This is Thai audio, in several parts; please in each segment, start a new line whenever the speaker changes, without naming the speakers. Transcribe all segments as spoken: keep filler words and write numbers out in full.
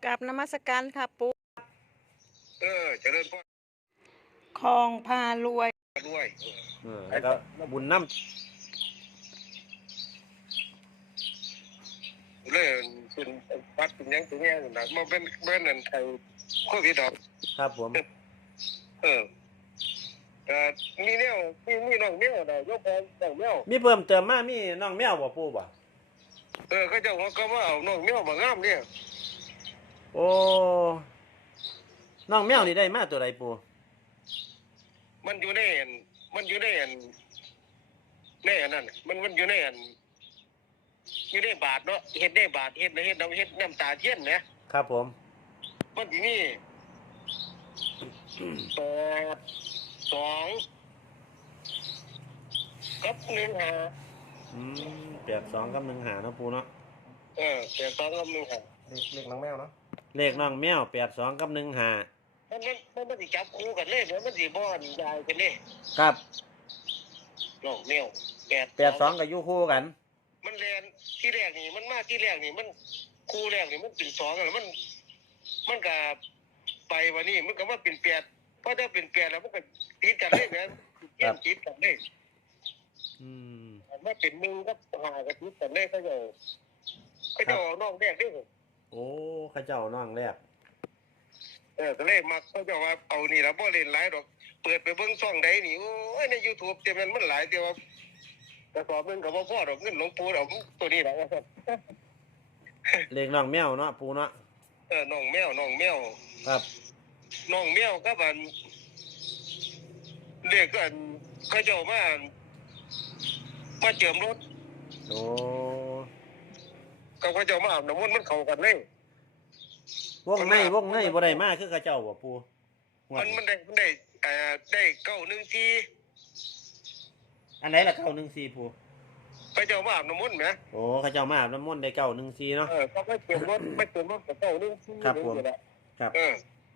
กับนมัสการค่ะปู่
เออเจริญพร
คลองพารวย
ด้วย
เออแล้วก็บุญน้
เลยเป็นวัดเป็นยังเป็นยังนะมาเป็นเบิ้นนั่นไทยโควิดดอก
ำครับผม
เออเออมีแนวมีมีน้องแมวนะยกแพงน้องแมว
มีเพิ่มเติมมามีน้องแมวบ่ปู่บ่
เออเขาเจ้าว่าก็ว่าเอาน้องแมวมางามเนี่ย
โอ้น้องแมวนี่ได้มาตัวใดปู่
มันอยู่ในอันมันอยู่ในอันในอันนั้นมันมันอยู่ในอันอยู่ในบาทเนาะเฮ็ดได้บาทเฮ็ดเฮ็ดน้ำเฮ็ดน้ำตาเทียนนะครับ
ผม
มันที่นี่แปดสองกับหนึ่งห้า
อืมแปดสองกับหนึ่งหาเนาะปู่เนาะ
เออแปดสองกับหนึ่งห้า
เลขเลขน้องแมวเนาะ
เลขน้องแมวแปดสองกับหนึ่งหา
มันมันมันมันสิจับคู่กันเลยเดี๋ยวมันสิบ่อนยายกันเลย
ครับ
น้องแมวแปด
แปดสองกับอยู่คู่กัน
มันเรียนที่แรกนี่มันมาที่แรกนี่มันคู่แรกนี่มันเป็นสองแล้วมันมันก็ไปวันนี้มันก็ว่าเป็นแปดเพราะถ้าเป็นแปดแล้วมันก็ติดกันเลยนะเกี่ยติดกันเลย
อืม
มันเป็นหนึ่งก็หากันติดกันเลยเขาจะเขาจะน้องแรกด้วย
โอ้ข้าเจ้าน้องแรก
เออก็เลยมักเขาจะว่าเอานี่ละบ่เล่นหลายดอกเปิดไปเบิ่งช่องใดนี่โอ้ยใน YouTube เต็มมันมันหลายแต่ว่าแต่สอบเบิ่งก็บ่พอดอกเงินหลวงปู่ดอกตัวนี้ล่ะว่าซั่น
เลขน้องแมวเนาะปู่เนาะ
เออน้องแมวน้องแมว
ครับ
น้องแมวกับอันเด็กอันเขาเจ้ามามาเจิมรถ
โอ้
กับเขาเจ้ามาอาบน้ำมนต์มันเข้ากันเลยว
งในวงในบ่ได้มาคือข้าเจ้าบ่ปู่
มันมันได้มันได้เอ่อได้เก้าหนึ่งที
อันไหนล่ะเก้าหนึ่งสี่ปู่
เขาเจ้ามาอาบน้ำมนต์ไหม
โอ้ข้าเจ้ามาอาบน้ำมนต์ได้เก้าหนึ่งสี่เนาะ
เออเขาไม่เจิมรถไม่เจิมรถกับเก้าหนึ่งที
ครับผมครับ
เออ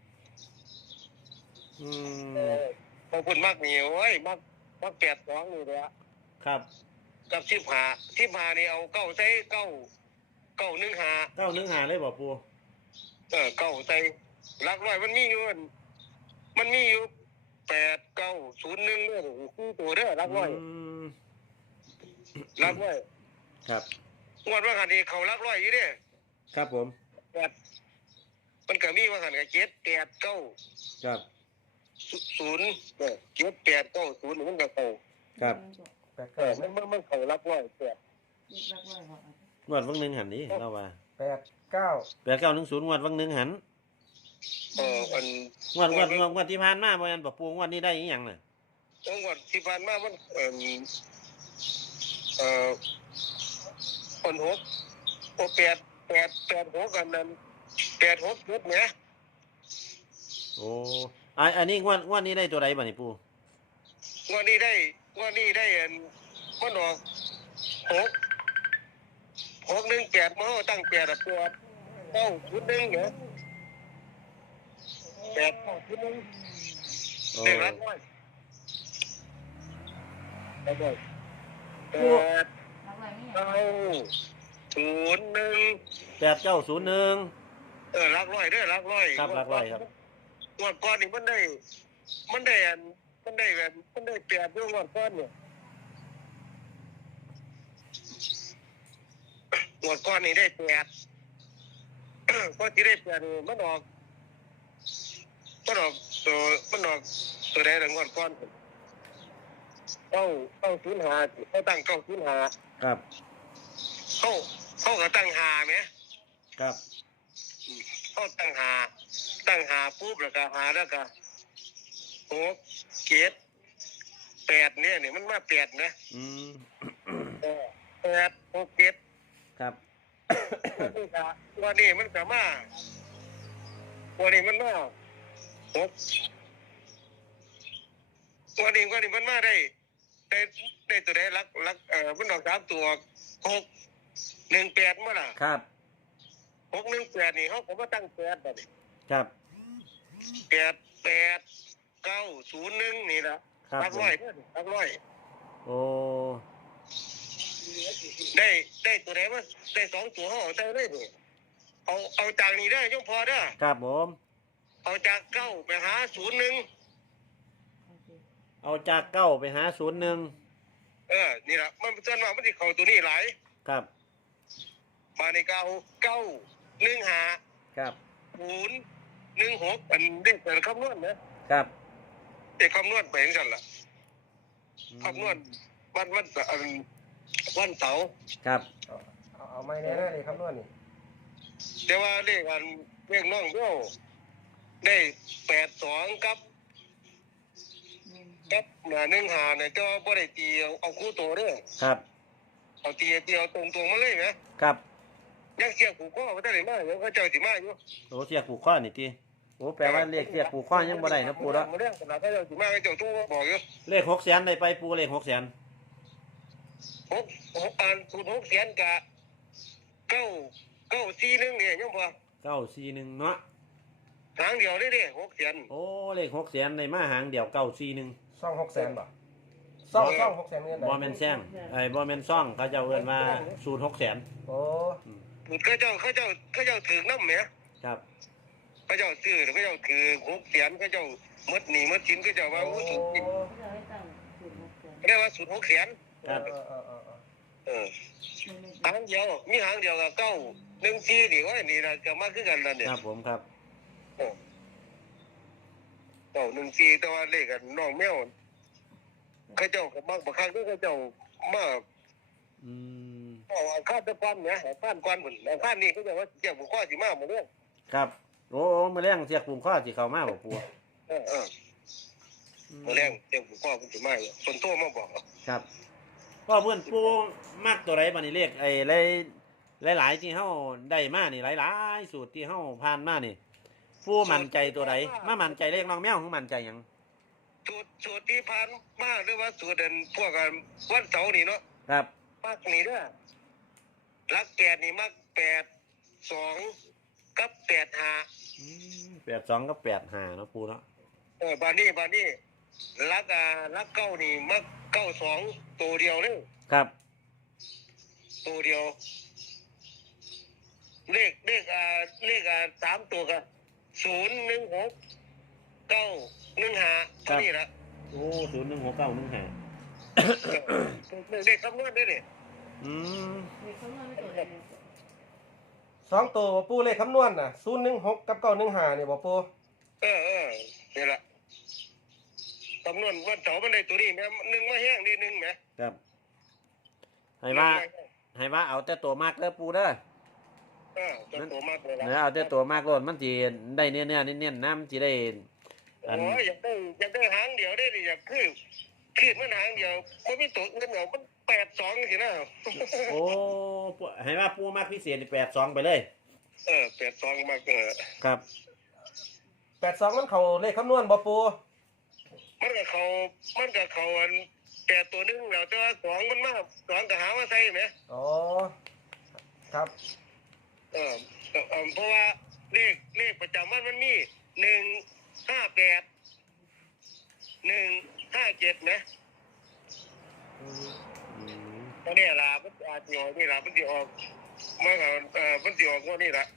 อืม
ขอบคุณมากนี่โอ้ยมากมากแปดสองนี่เลยอะ
ครับ
กับสิบห้าสิบห้านี่เอาเก้าใส่เก้าเก้าหนึ่งห้า
เก้าหนึ่งห้าเลยบ่ปู่
เออเก้าใส่หลักร้อยมันมีอยู่มันมีอยู่แปดเก้าศูนย์หนึ่งเนี่ยคู่ตัวเด้อหลักร้อยหลักร้อย
ครับ
งวดว่าหันนี่เขาหลักร้อยอยู่เด้
ครับผม
แปดมันก็มีว่าหันกับเจ็ดแปดเก้า
ครับ
ศูนย์เออเจ็ดแปดเก้าศูนย์มันก็เข้า
ครับ
แปด
เอ
เก้า
อมันมันมันเขาหลักร้อยแปด
งวดวังหนึ่งหันนี้เราว่า
แปดเก้า
แปดเก้าหนึ่งศูนย์งวดวังหนึ่งหัน
เอออัน
งวดงวดงวดงวดที่ผ่านมาบ่ยันบ่ปู่งวดนี้ได้อีหยังน่ะ
งวดที่ผ่านมามันเอ่อเอ่อคนหกโอแปดแปดแปดหกกันนั้นแปดหกเจ็ดเนี่ย
โอ้อันอันนี้งวดงวดนี้ได้ตัวใดบ่นี่ปู่
งวดนี้ได้งวดนี้ได้อันมันออกหกหกหนึ่งแปดมาตั้งแปดอ่ะแปดเก้าชุดหนึ่งเนี่ยแปดเก้าชุดหนึ่งเด็กรักน้อยแปดแปดเก้าศูนย์หนึ่ง
แปดเก้าศูนย์หนึ่ง
เออรักร้อยเด้อรักร้อย
ครับรักร้อยครับ
งวดก่อนนี่มันได้มันได้อันมันได้แบบมันได้แปดด้วยงวดก่อนเนี่ยงวดก่อนนี่ได้แปดก็ที่ได้แปดนี่มันออกมันออกตัวมันออกตัวใดหนึ่งงวดก่อนเก้าเก้าศูนย์ห้าเขาตั้งเก้าศูนย์ห้า
ครับ
เขาเขาก็ตั้งหาไหม
ครับ
เขาตั้งหาตั้งหาปุ๊บแล้วก็หาแล้วก็หกเจ็ดแปดเนี่ยเนี่ยมันมาแปดนะ
อืม
แปดหกเจ็ด
ครับ
วันนี้มันก็มาวันนี้มันมาหกวันนี้วันนี้มันมาได้ได้ได้ตัวได้รักรักเอ่อมันออกสามตัวหกหนึ่งแปดเมื่อไหร่
ครับ
หกหนึ่งแปดนี่เขาผมมาตั้งแปดแบบนี้
ครับ
แปดแปดเก้าศูนย์หนึ่งนี่นะรักร้อยรักร้อย
โอ้
ได้ได้ตัวไหนว่าได้สองตัวเขาได้เลยนี่เเอาเอาจากนี้ได้อยมพอเด้อ
ครับผม
เอาจากเก้าไปหาศูนย์หนึ่ง
เอาจากเก้าไปหาศูนย์หนึ่ง
เออนี่ละมันส่วนมากมันจะเข้าตัวนี้หลาย
ครับ
มาในเก้าเก้าหนึ่งหา
ครับ
ศูนย์หนึ่งหกอันเด็กเป็นคำนวณนะครับ เด็กคำนวณไปอย่างนั้นล่ะคำนวณวันวันเสาร์อันวันเสาร์
ครับ
เอาเอาเอาไม่แน่ๆเลยคำนวณนี่
แต่ว่าเลขอันเลขน้องเบี้ยวได้แปดสองกับกับหนึ่งหนึ่งหาเนี่ยแต่ว่าบ่ได้ตีเอาเอาคู่โตเด้อ
ครับ
เอาตีตีเอาตรงตรงๆมาเลยไหม
ครับ
ยังเสียกูก็ไม่ได้เลยมาเดี๋ยวเขาเจ้าสิมาอยู่
โอ้เสียกผูกข้อนี่ทีโอ้แปลว่าเลขเสียกผูกข้อยังบ่ได้นะปูแล้ว
มาเรื่องขนาดเขาเจ้าสิมาเขาเจ้าโทรมาบอกอยู่
เลขหกแสนได้ไปปูเลขหกแสน
หกหกอันศูนย์หกเสียนกะเก้าเก้าสี่หนึ่งเนี่ยยังพอ
เก้าสี่หนึ่งเนาะ
หางเดียวได้เด้หกเสียน
โอ้เลขหกแสนในมาหางเดียวเก้าสี่หนึ่ง
ซ่องหกแสนบ่ซ่องซ่องหกแสนเงินไหน
บอแมนแซงไอ้บอแมนซ่องเขาเจ้าเอิ้นว่าศูนย์หกแสน
โอ้
เขาเจ้าเขาเจ้าเขาเจ้าถือน้ำเนี่ย
ครับ
เขาเจ้าซื้อแล้วเขาเจ้าถือหกเสียนเขาเจ้ามัดหนีมัดชิ้นเขาเจ้าว่า
โอ้
อู้ถูกจริงเรียกว่าศูนย์หกเสียน
ครับ
เออเออเออเออ
เออหางเดียวมีหางเดียวกับเก้าหนึ่งสี่ดีว่านี่นะก็มาคือกันนั่นเนี่ย
ครับผมครับ
เก้าหนึ่งสี่แต่ว่าเลขกันน้องแมวเขาเจ้าก็มักบักครั้งก็เขาเจ้ามา
อืม
เอาอาคาตตะกอนเนี่ยอาคาตกอนเหมือนอาคาตนี่เขาจะว่าเจ้าบุคคลสิมาหมดเรื่อง
ครับโอ้โอ้มาเลี้ยงเสียกผูกข้อสิเข้ามาบ่ปู
เออเออหมดเรื่องเจ้าบุคคลคุณสิมาอยู่คนโตมาบอก
ครับก็เพื่อนปูมักตัวไรบัดนี้เลขไอ้หลายหลายๆที่เฮาได้มานี่หลายๆสูตรที่เฮาผ่านมานี่ปูมั่นใจตัวใดมามั่นใจเลขน้องแมวคือมั่นใจหยัง
สูตรสูตรที่ผ่านมาหรือว่าสูตรเดินพวกกันวันเสาร์นี่เนาะ
ครับ
มักนี่เด้อรักแปดนี่มักแปดสองกับแปดห้า
แปดสองกับแปดห้าเนาะปูเนาะ
เออบานี่บานี่รักอ่ารักเก้านี่มักเก้าสองตัวเดียวเลย
ครับ
ตัวเดียว เลขเลขอ่าเลขอ่าสามตัวกันศูนย์หนึ่งหกเก้าหนึ่งห้าเท่านี้ละ
โอ้ศูนย์หนึ่งหกเก้าหนึ่งห้า
เลขคำนวณด้วยเนี่ย
อืม
สองตัวบ่ปูเลขคำนวณน่ะศูนย์หนึ่งหกกับเก้าหนึ่งห้านี่บ่ปู
เออเออนี่แหละคำนวณวันเสาร์มันได้ตัวนี้แม่หนึ่งมาแห้งนี่หนึ่งไหม
ครับให้ว่าให้ว่าเอาแต่ตัวมากเด้อปูเด้อ
เออตัวโตมากเลยละ
เนื้อเอาแต่ตัวมากโลดมันสิได้เนื้อเนื้อเน้นๆน้ำสิได้อัน
โอ้ยอยากได้อยากได้หางเดียวได้ดิอยากคือคือมันหางเดียวมันไม่ตัวเงินเดียวมันแปดสองสินะ
โอ้ปูให้ว่าปูมากพิเศษแปดสองไปเลย
เออแปดสองมากเออ
ครับ
แปดสองมันเข้าเลขคำนวณบ่ปู
มันกับเขามันกับเขาอันแปดตัวหนึงแล้วแต่ว่าสองมันมากสองกับหามาใส่ไหม
อ๋อครับ
เออเออเพราะว่าเลขเลขประจำวันมันมีหนึ่งห้าแปดหนึ่งห้าเจ็ดนะ
อืม
ตอนนี้ล่ะมันอาจจะออกนี่ล่ะมันจะออกมันก็เออมันจะออกว่านี่ล่ะ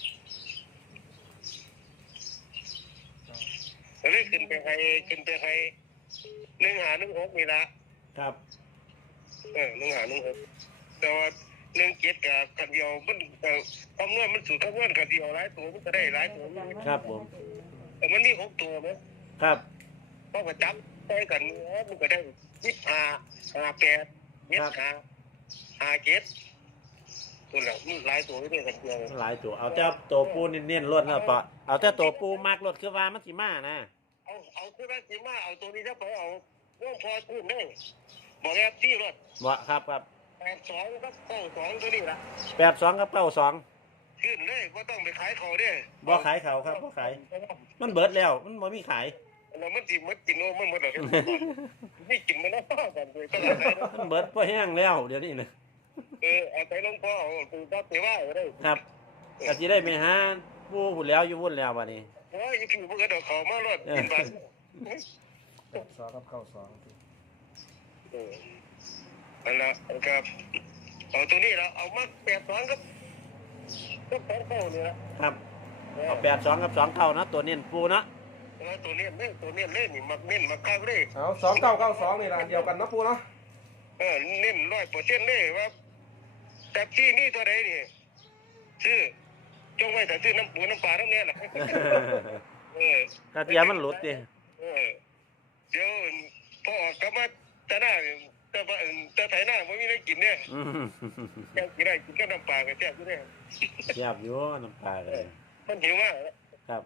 ก็เลยขึ้นไปให้ขึ้นไปให้หนึ่งหาหนึ่งหกนี่ล่ะ
ครับ
เออหนึ่งหาหนึ่งหกแต่ว่าหนึ่งเจ็ดกับกันเดียวมันเออคำนวณมันสูตรคำนวณกันเดียวหลายตัวมันก็ได้หลายตัว
ครับผม
แต่มันมีหกตัวไหม
ครับ
เพราะว่าจับได้กันมันก็ได้ยี่สิบห้าห้าแปดเจ็ดห้าห้าเจ็ดตัวละมีหลายตัวด้วยกันเดียว
หลายตัวเอาแต่ตัวปูเน้นๆรวดนะปะเอาแต่ตัวปูมากรวดคือว่ามันสิมานะ
เอาเอาคือว่าสิมาเอาตัวนี้ถ้าไปเอาว่องพอขึ้นได้บอกแอบที่รถ
บ่ครับครับ
แปดสองก็เก้าสองตัวนี้ละ
แปดสองกับเก้าสอง
ขึ้นเลยว่าต้องไปขายเขาเด้
บ่ขายเขาครับบ่ขายมันเบิดแล้วมันบ่มีขาย
เรามันจิมันกินโน้มันหมดเลยไม่กินมันแล้วกันเลยตลอดเลย
มันเบิดพอแห้งแล้วเดี๋ยวนี้นะ
เออเอาไปลงพ่อเอาตูก็ไปว่าได้
ครับก็สิได้ไปหาปูพุ่นแล้วอยู่พุ่นแล้วบัดนี้
โอ้ยยี่ผิวมันก็ดอกเขามารถกินบัตร
แปดสองกับเก้าสอง
เออนั่นละครับเอาตัวนี้แล้วเอามาแปดสองกับก็แปดเก้านี่ละ
ครับ
เออ
เอาแปดสองกับสองเก้าเนาะตัวเน้นปูเนาะ
แล้วตัวเนี้ยเล่นตัวเนี้ยเล่นนี่มักเน้นมักคักเลย
เอาสองเก้าเก้าสองนี่ละอันเดียวกันเนาะปูเนาะ
เออเน้นร้อยเปอร์เซ็นต์เลยว่าแต่ที่นี่ตัวใดนี่ซื้อจงไว้แต่ซื้อน้ำปูน้ำปลาน้ำเนี้ยล่ะเออ
ถ้าเทียมันหลุดดิ
เออเดี๋ยวพอออกกลับมาจะหน้าจะว่าจะไถหน้าไม่มีได้กินเนี่ย
อืม
แค่กินได้กินก็น้ำปลาก็แซ่บอยู่เนี่ย
เทียบอยู่น้ำปลาเลย
มันหิวมาก
ครับ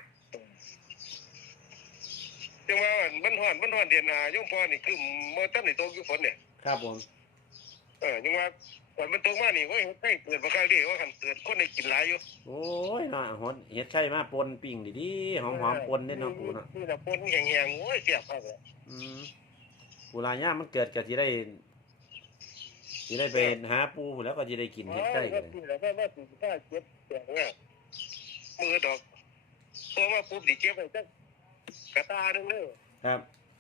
จังว่ามันห่อนมันห่อนเดือนหนาย่อมพอนี่คือเมื่อตั้งในโตกอยู่ฝนเนี่ย
ครับผม
เออจังว่าฝนมันตกมานี่ว่าให้เกิดประการดีว่าคันเกิดคนได้กินหลายอยู่
โอ้ยน่าหดเฮ็ดใช่มาปนปิ้งดีๆหอมๆปนเด้เนาะปูเนาะ
นี่นะปนแห้งๆโอ้ยเสียบมากเลย
อืมปูลาย่ามมันเกิดก็สิได้สิได้ไปหาปูแล้วก็สิได้กินเฮ็ดใช่กัน
นี่แหละว่าว่าสี่สิบห้าเจ็บเสียงเนี่ยมือดอกพอมาปุ๊บดิเจ็บไปจักกระตาหนึงเลย
ครับ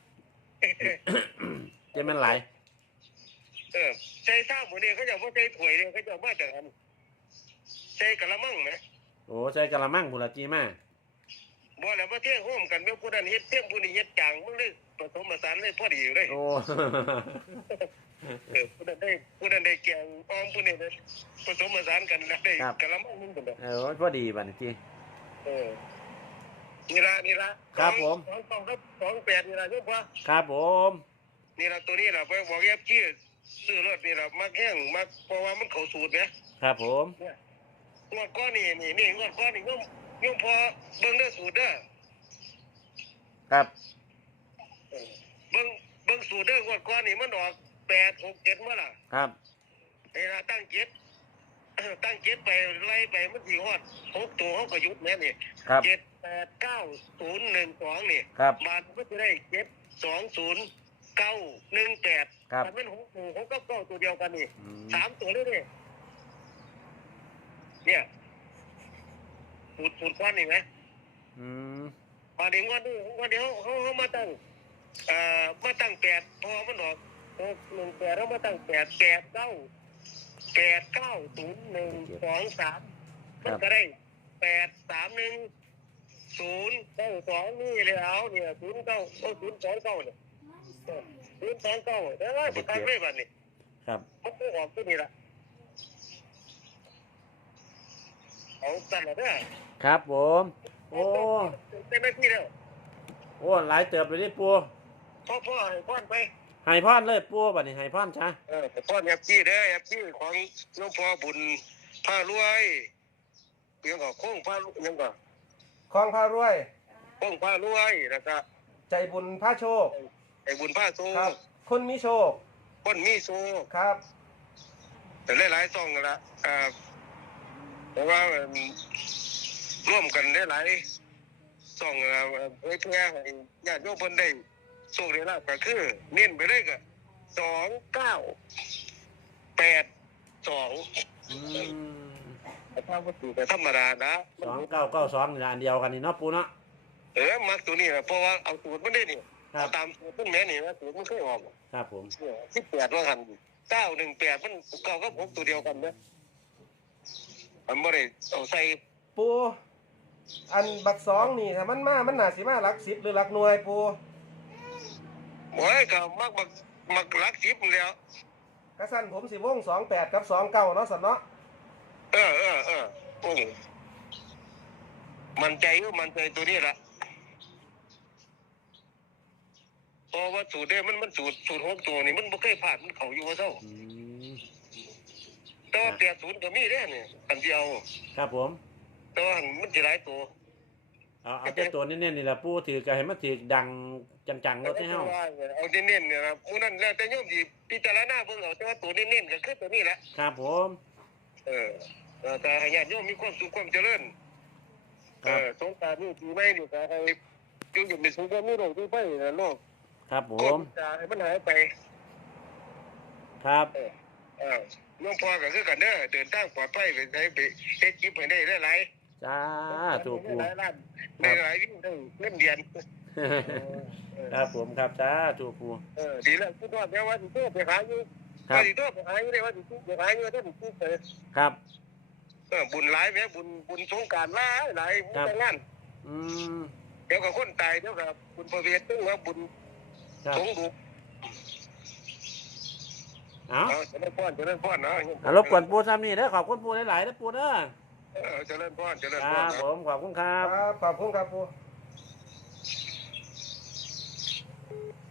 เจะมันหลาย
เออใช้ซ้ำหมดเนี่ยเขาจะว่าใช้ถ้วยเนี่ยเขาจะมาจากอันใช้กะละมังไหม
โอ้ใส่กะละมังพุ่นละจีมา
บ่แล้วมาเที่ยงโฮมกันเมื่อผู้นั้นเฮ็ดเที่ยงผู้นี้เฮ็ดจางมึงเลยผสมผสานเลยพอดีอยู่เลย
โอ้
เออผู้นั้นได้ผู้นั้นได้แกงอ้อมผู้นี้ได้ผสมผสานกันได้กะละมังนึงกันเลย
เออพอดีบัดนี้จี
เออนี่ละนี่ละ
ครับผม
สองสองครับสองแปดนี่ละยกว่า
ครับผม
นี่ละตัวนี้ละไปบอกแยบขี้ซื้อรถนี่ละมักแห้งมักเพราะว่ามันเข้าสูตรนะครับ
ผม
งวดก้อนนี่นี่นี่งวดก้อนนี่โยมโยมพอเบิ่งเด้อสูตรเด้อ
ครับ
เบิ่งเบิ่งสูตรเด้องวดก้อนนี่มันออกแปดหกเจ็ดเมื่อล่ะ
ครับ
นี่ละตั้งเจ็ด ตั้งเจ็ดไปไล่ไปมันสี่ฮอดหกตัวเขาก็หยุดแม่นี่
ครับ
เจ็ดแปดเก้าศูนย์หนึ่งสองนี่
ครับ
บาทก็จะได้เจ็ดสองศูนย์เก้าหนึ่งแปด
ครับ
แต่เป็นหกหนึ่งหกเก้าเก้าตัวเดียวกันนี่
อืม
สามตัวเลยเนี่ยเนี่ยสูตรสูตรก้อนนี่ไหม
อืม
พอถึงวันนี้วันเดียวเขาเขามาตั้งเอ่อมาตั้งแปดพอมันออกหกหนึ่งแปดแล้วมาตั้งแปดแปดเก้าแปดเก้าศูนย์หนึ่งสองสามมันก็ได้แปดสามหนึ่งศูนย์เก้าสองนี่เลยเอาเนี่ยศูนย์เก้าโอ้ศูนย์สองเก้าเนี่ยศูนย์สองเก้าแต่ว่าสุดท้ายไม่บัดนี่
ครับ
มันก็ออกตัวนี้ละเอาสั่นละเนี่ย
ครับผม โอ้
เต็มที่แล้ว
โอ้หลายเติบเลยนี่ปู
พ่อพ่อให้พ่อนไป
ให้พรเลยปูบัดนี้ให้พรจ้ะ
เออพ่อนแอปจี้เด้อแอปจี้ของหลวงพ่อบุญผ้ารวยยังก็โค้งผ้ายังก็
คลองพารวย
โค้งผ้ารวยแล้วก็
ใจบุญพระโชค
ไอ้บุญผ้าโซ
ครับคนมีโชค
คนมีโซ
ครับ
แต่หลายๆซองกันละอ่าเพราะว่ามันร่วมกันได้หลายซองอ่ะเพื่อเพื่อให้ญาติโยมเพิ่นได้โชคได้ลาภก็คือเน้นไปเลยก็สองเก้าแปดสอง
อืม
แต่ถ้าวัตถุแต่ธรรมดานะ
สองเก้าเก้าสองนี่ละอันเดียวกันนี่เนาะปูเนาะ
เออมักตัวนี้นะเพราะว่าเอาสูตรมันได้นี่
ครับ
เอาตามสูตรมันแม่นี่นะสูตรมันเคยออก
ครับผม
สิบแปดว่ากันเก้าหนึ่งแปดมันเก้ากับหกตัวเดียวกันนะมันไม่ได้เอาใส่
ปูอันบักสองนี่ถ้ามันมามันน่าสิมาหลักสิบหรือหลักหน่วยปู
โอ้ยก็มักมักมักรักสิบแล้ว
กระสั้นผมสิวงสองแปดกับสองเก้าเนาะสันเนาะ
เออเออเออโอ้มันใจก็มันใจตัวนี้ละเพราะว่าสูตรเนี่ยมันมันสูตรสูตรหกตัวนี่มันไม่เคยผ่านมันเขาอยู่ว่าเท่า
อืม
แต่ว่าแปดศูนย์ก็มีเด้เนี่ยอันเดียว
ครับผม
แต่ว่ามันจะหลายตัว
เอาเอาแต่ตัวเน้นๆนี่ละปูถือก็ให้มันถือดังจังๆรถให้เฮา
เอาเน้นๆเนี่ยนะมูนั่นแล้วแต่โยมสิพิจารณาเบิ่งเอาแต่ว่าตัวเน้นๆก็คือตัวนี้แหละ
ครับผม
เออแล้วก็ให้ญาติโยมมีความสุขความเจริญ
ค
เอ
รับ
อสงกรานต์นี่ปีใหม่นี่ก็ให้โยมอยู่ในสุขความมีโรคมีไฟนะโลก
ครับผ
โค
ม
วิดจะให้มันหายไป
ครับ
เออเออหลวงพ่อก็คือกันเด้อเดินทางปลอดภัยไปใช้ไปเฮ็ดคลิปให้ได้หลาย
จ้า
ๆ
ถูกปู
หลายล้านได้หลายวิวได้เงินเดือน
ครับผมครับจ้าถูกปู
เออดีแล้วคิดว่าแม้ว่าสิโตไปหาอยู่
ครั
ว่า
บ
สิโตไปหาอยู่ได้ว่าสิโตไปหาอยู่ถ้าสิโตไป
ครับ
เเออบุญหลายแม่บุญบุญสงกรานต์หลายหลายมีแต่งาน
อืม
เดี๋ยวกับคนตายเดี๋ยวกับบุญประเวทตึ้งว่าบุญ
ครับ
สงฆ์ดุ
เอา
เอาเจริญพรเจริญพรเนาะ
อ่ะรบกวนปูซ้ำนี่เด้อขอบคุณปูหลายๆเด้อปูเด้อ
เออเจริญพรเจริญ
ค
พ
รั
ร
บ
นะ
ผมขอบคุณครับ
ครับขอบคุณครับปู